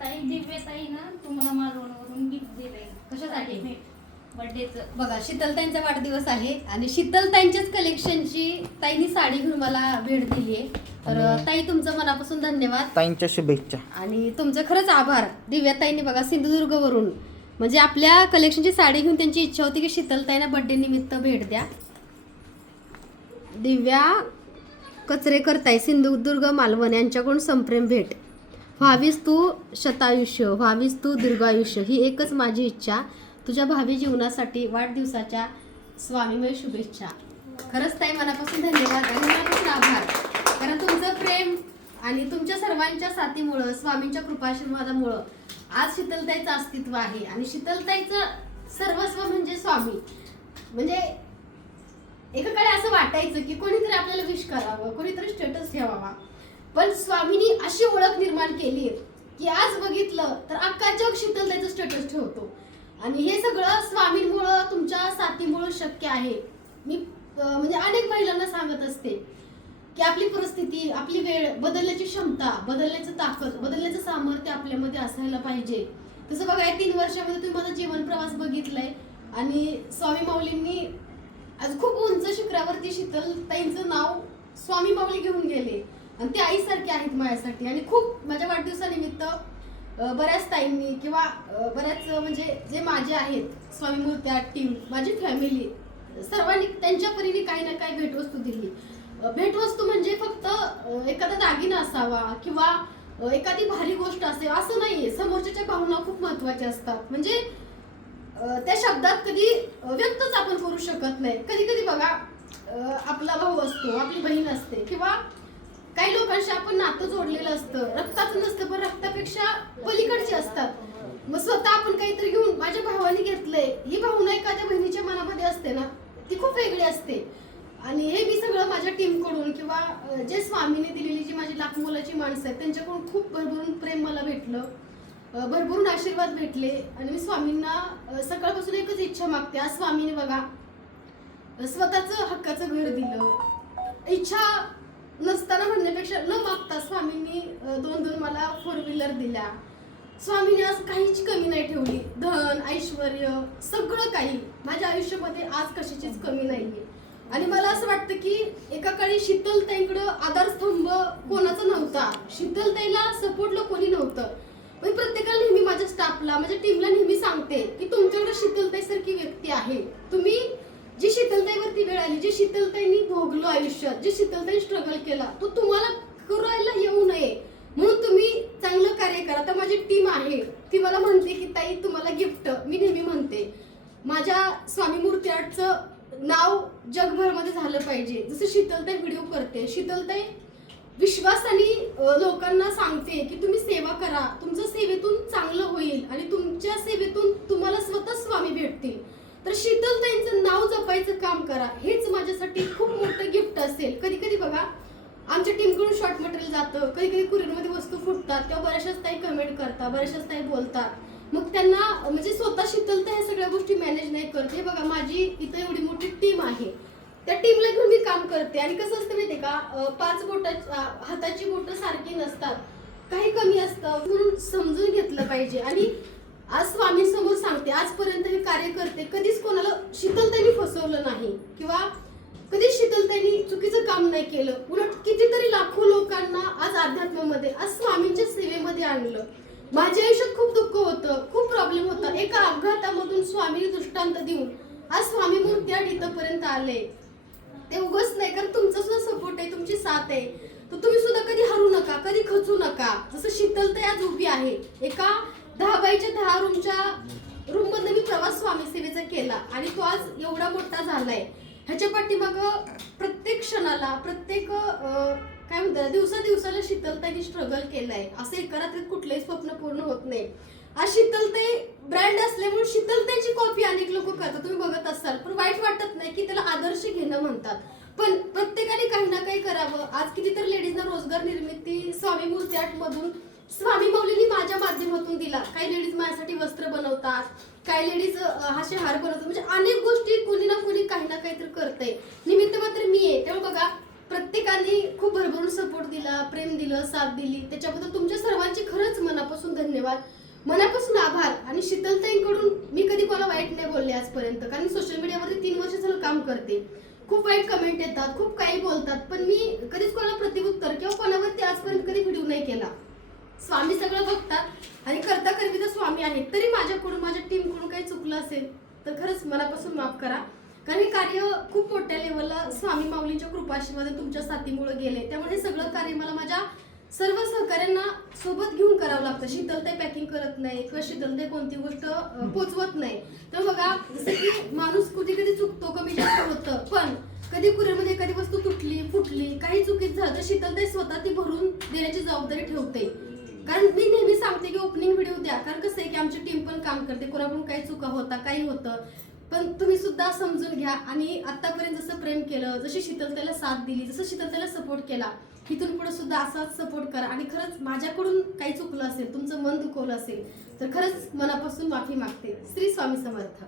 ताई दिव्य ताई ना तुम्हाला मालवणवरून गिफ्ट दिलंय. कशासाठी? बर्थडेचं बघा शीतलताईंचा वाढदिवस आहे आणि शीतलताईंच्याच कलेक्शनची ताईंनी साडी घेऊन मला भेट दिली आहे. तर ताई तुमचं मनापासून धन्यवाद. ताईंच्या शुभेच्छा. आणि तुमचं खरंच आभार. दिव्याताईंनी बघा सिंधुदुर्गवरून. म्हणजे आपल्या कलेक्शनची साडी घेऊन त्यांची इच्छा होती की शीतलताईंना बर्थडे निमित्त भेट द्या. दिव्या कचरेकर ताई सिंधुदुर्ग मालवण यांच्याकडून संप्रेम भेट. व्हावीस तू शतायुष्य व्हावीस तू दीर्घायुष्य ही एकच माझी इच्छा. तुझ्या भावी जीवनासाठी वाढदिवसाच्या स्वामीमय शुभेच्छा. खरंच ताई मनापासून धन्यवाद आणि मनापासून आभार. कारण तुमचं प्रेम आणि तुमच्या सर्वांच्या साथीमुळं स्वामींच्या कृपाशीर्वादामुळं आज शीतलताईचं अस्तित्व आहे. आणि शीतलताईचं सर्वस्व म्हणजे स्वामी. म्हणजे एकाकडे असं वाटायचं की कोणीतरी आपल्याला विश करावं कोणीतरी स्टेटस ठेवावा. पण स्वामींनी अशी ओळख निर्माण केली की आज बघितलं तर अख्खा जग शीतलताईचं स्टेटस ठेवतो. आणि हे सगळं स्वामींमुळं तुमच्या साथीमुळं शक्य आहे. मी म्हणजे अनेक महिलांना सांगत असते की आपली परिस्थिती आपली वेळ बदलण्याची क्षमता बदलण्याचं ताकद बदलण्याचं सामर्थ्य आपल्यामध्ये असायला पाहिजे. तसं बघा या तीन वर्षामध्ये तुम्ही माझा जीवन प्रवास बघितलाय. आणि स्वामी माऊलींनी आज खूप उंच शिखरावरती शीतल ताईंचं नाव स्वामी माऊली घेऊन गेले. आणि ते आईसारखे आहेत माझ्यासाठी. आणि खूप माझ्या वाढदिवसानिमित्त बऱ्याच ताईंनी किंवा बऱ्याच म्हणजे जे माझे आहेत स्वामी मूर्त्या टीम माझी फॅमिली सर्वांनी त्यांच्या परीने काही ना काही भेटवस्तू दिली. भेटवस्तू म्हणजे फक्त एखादा दागिना असावा किंवा एखादी भारी गोष्ट असेल असं नाहीये. समोरच्याच्या भावना खूप महत्त्वाच्या असतात. म्हणजे त्या शब्दात कधी व्यक्तच आपण करू शकत नाही. कधी कधी बघा आपला भाऊ असतो आपली बहीण असते किंवा लोकांशी आपण नातं जोडलेलं असतं. रक्ताचं नसतं पण रक्तापेक्षा पलीकडचे असतात. मग स्वतः आपण काहीतरी घेऊन माझ्या भावाने घेतलंय. ही भावना एखाद्या बहिणीच्या मनामध्ये असते ना ती खूप वेगळी असते. आणि हे मी सगळं माझ्या टीमकडून किंवा जे स्वामीने दिलेली जी माझी लाख मुलाची माणसं आहेत त्यांच्याकडून खूप भरभरून प्रेम मला भेटलं. भरभरून आशीर्वाद भेटले. आणि मी स्वामींना सकाळपासून एकच इच्छा मागते. आज स्वामीने बघा स्वतःचं हक्काचं घर दिलं. इच्छा नसताना म्हणण्यापेक्षा न मागता स्वामींनी दोन दोन मला फोर व्हीलर दिल्या. स्वामीने आज काहीच कमी नाही ठेवली. धन ऐश्वर सगळं काही. माझ्या आयुष्यामध्ये आज कशाचीच कमी नाहीये. आणि मला असं वाटतं की एका काळी शीतलताईकडं आधारस्तंभ कोणाचा नव्हता. शीतलताईला सपोर्टला कोणी नव्हतं. पण प्रत्येकाला नेहमी माझ्या स्टाफला माझ्या टीमला नेहमी सांगते की तुमच्याकडे शीतलताई सारखी व्यक्ती आहे. तुम्ही आली जे शीतलताईंनी भोगलो आयुष्यात जे शीतलताई स्ट्रगल केला तो तुम्हाला करायला येऊ नये. म्हणून तुम्ही चांगलं कार्य करा. आता माझी टीम आहे. ती मला म्हणते की ताई तुम्हाला गिफ्ट मी नेहमी म्हणते माझ्या स्वामी मूर्ती आर्टचं नाव जगभरमध्ये झालं पाहिजे. जसं शीतलताई व्हिडिओ करते. शीतलताई विश्वासाने लोकांना सांगते की तुम्ही सेवा करा. तुमचं सेवेतून चांगलं होईल आणि तुमच्या सेवेतून तुम्हाला स्वतः स्वामी भेटतील शीतल शीतलताईंचं नाव जपायचं काम करा. हेच माझ्यासाठी खूप मोठं गिफ्ट असेल. कधी कधी बघा आमच्या टीमकडून शॉर्ट मटेरियल जातं. कधी कधी कुरिअरमध्ये वस्तू फुटतात. तेव्हा बऱ्याचशाच ताई कमेंट करतात बऱ्याचशाच ताई बोलतात. मग त्यांना म्हणजे स्वतः शीतलता ह्या सगळ्या गोष्टी मॅनेज नाही करते. बघा माझी इथं एवढी मोठी टीम आहे. त्या टीमला घेऊन मी काम करते. आणि कसं असतं माहिती का पाच बोटा हाताची बोटं सारखी नसतात. काही कमी असतं. म्हणून समजून घेतलं पाहिजे. आणि आज स्वामी समोर सांगते आजपर्यंत कार्य करते कधीच कोणाला शीतलताईने फसवलं नाही किंवा कधी शीतलताईने चुकीचं काम नाही केलं. उलट कितीतरी लाखो लोकांना आज अध्यात्मामध्ये आज स्वामींच्या सेवेमध्ये आणलं. माझ्या आयुष्यात खूप दुःख होतं खूप प्रॉब्लेम होता. एका अपघातामधून स्वामीने दृष्टांत देऊन आज स्वामी मूर्ती आणि इथंपर्यंत आले. ते उगच नाही कारण तुमचा सुद्धा सपोर्ट आहे तुमची साथ आहे. तर तुम्ही सुद्धा कधी हरू नका कधी खचू नका. जसं शीतलता आज उभी आहे एका दहा बाईच्या दहा रूमच्या रूम मधनं मी प्रवास स्वामी सेवेचा केला आणि तो आज एवढा मोठा झालाय. ह्याच्या पाठीमाग प्रत्येक क्षणाला प्रत्येक काय म्हणतात दिवसा दिवसाला शीतलतानी स्ट्रगल केलाय. असं एका रात्रीत कुठलंही स्वप्न पूर्ण होत नाही. आज शीतलताई ब्रँड असल्यामुळे शीतलताईची कॉपी अनेक लोक करतात तुम्ही बघत असाल पण वाईट वाटत नाही की त्याला आदर्श घेणं म्हणतात पण प्रत्येकाने काही ना काही करावं आज कितीतरी लेडीजना रोजगार निर्मिती स्वामी मूर्ती आर्ट मधून स्वामी माऊलींनी माझ्या माध्यमातून दिला काही लेडीज माझ्यासाठी वस्त्र बनवतात काही लेडीज असे हार बनवतात. म्हणजे अनेक गोष्टी कुणी ना कुणी काही ना काहीतरी करते निमित्त मात्र मी आहे. तेव्हा बघा प्रत्येकाने खूप भरभरून सपोर्ट दिला प्रेम दिलं साथ दिली. त्याच्याबद्दल तुमच्या सर्वांची खरंच मनापासून धन्यवाद. धन्यवाद मनापासून आभार. आणि शीतलताईंकडून मी कधी कोणाला वाईट नाही बोलले आजपर्यंत. कारण सोशल मीडियावरती तीन वर्ष झालं काम करते. खूप वाईट कमेंट येतात खूप काही बोलतात. पण मी कधीच कोणाला प्रतिउत्तर किंवा कोणावरती आजपर्यंत कधी व्हिडिओ नाही केला. स्वामी सगळं बघतात. आणि करता करवी तर स्वामी आहेत तरी माझ्याकडून माझ्या टीमकडून काही चुकलं असेल तर खरंच मनापासून माफ करा. कारण हे कार्य खूप मोठ्या लेवलला स्वामी माऊलींच्या कृपाशीमध्ये तुमच्या साथीमुळे गेले. त्यामुळे हे सगळं कार्य मला माझ्या सर्व सहकाऱ्यांना सोबत घेऊन करावं लागतं. शीतलताई पॅकिंग करत नाही किंवा शीतलताई कोणती गोष्ट पोचवत नाही. तर बघा जसं की माणूस कधी कधी चुकतो कमी जास्त होतं पण कधी कुरिअरमध्ये एखादी वस्तू तुटली फुटली काही चुकीत झालं तर शीतलताई स्वतः ती भरून देण्याची जबाबदारी ठेवते. कारण मी नेहमी सांगते की ओपनिंग व्हिडिओ द्या. कारण कसं आहे की आमची टीम पण काम करते. कोणाकडून काही चुका होता काही होतं. पण तुम्ही सुद्धा समजून घ्या. आणि आतापर्यंत जसं प्रेम केलं जशी शीतलतेला साथ दिली जसं शीतलतेला सपोर्ट केला इथून पुढे सुद्धा असाच सपोर्ट करा. आणि खरंच माझ्याकडून काही चुकलं असेल तुमचं मन दुखवलं असेल तर खरंच मनापासून माफी मागते. श्री स्वामी समर्थ.